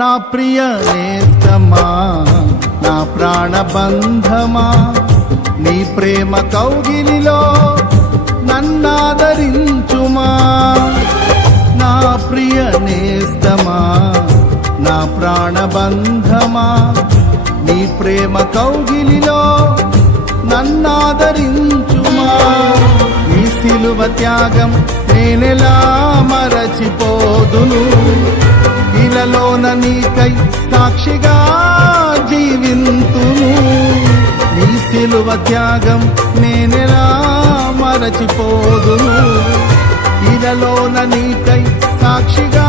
నా ప్రియ నేస్తమా, నా ప్రాణబంధమా, నీ ప్రేమ కౌగిలిలో నన్నాదరించుమా. నా ప్రియ నేస్తమా, నా ప్రాణబంధమా, నీ ప్రేమ కౌగిలిలో నన్నాదరించుమా. నీ సిలువ త్యాగం నేనెలా మరచిపోదును, ఇలలోన నీకై సాక్షిగా జీవింతును. నీ సిలువ త్యాగం నేనెలా మరచిపోదును, ఇలలోన నీకై సాక్షిగా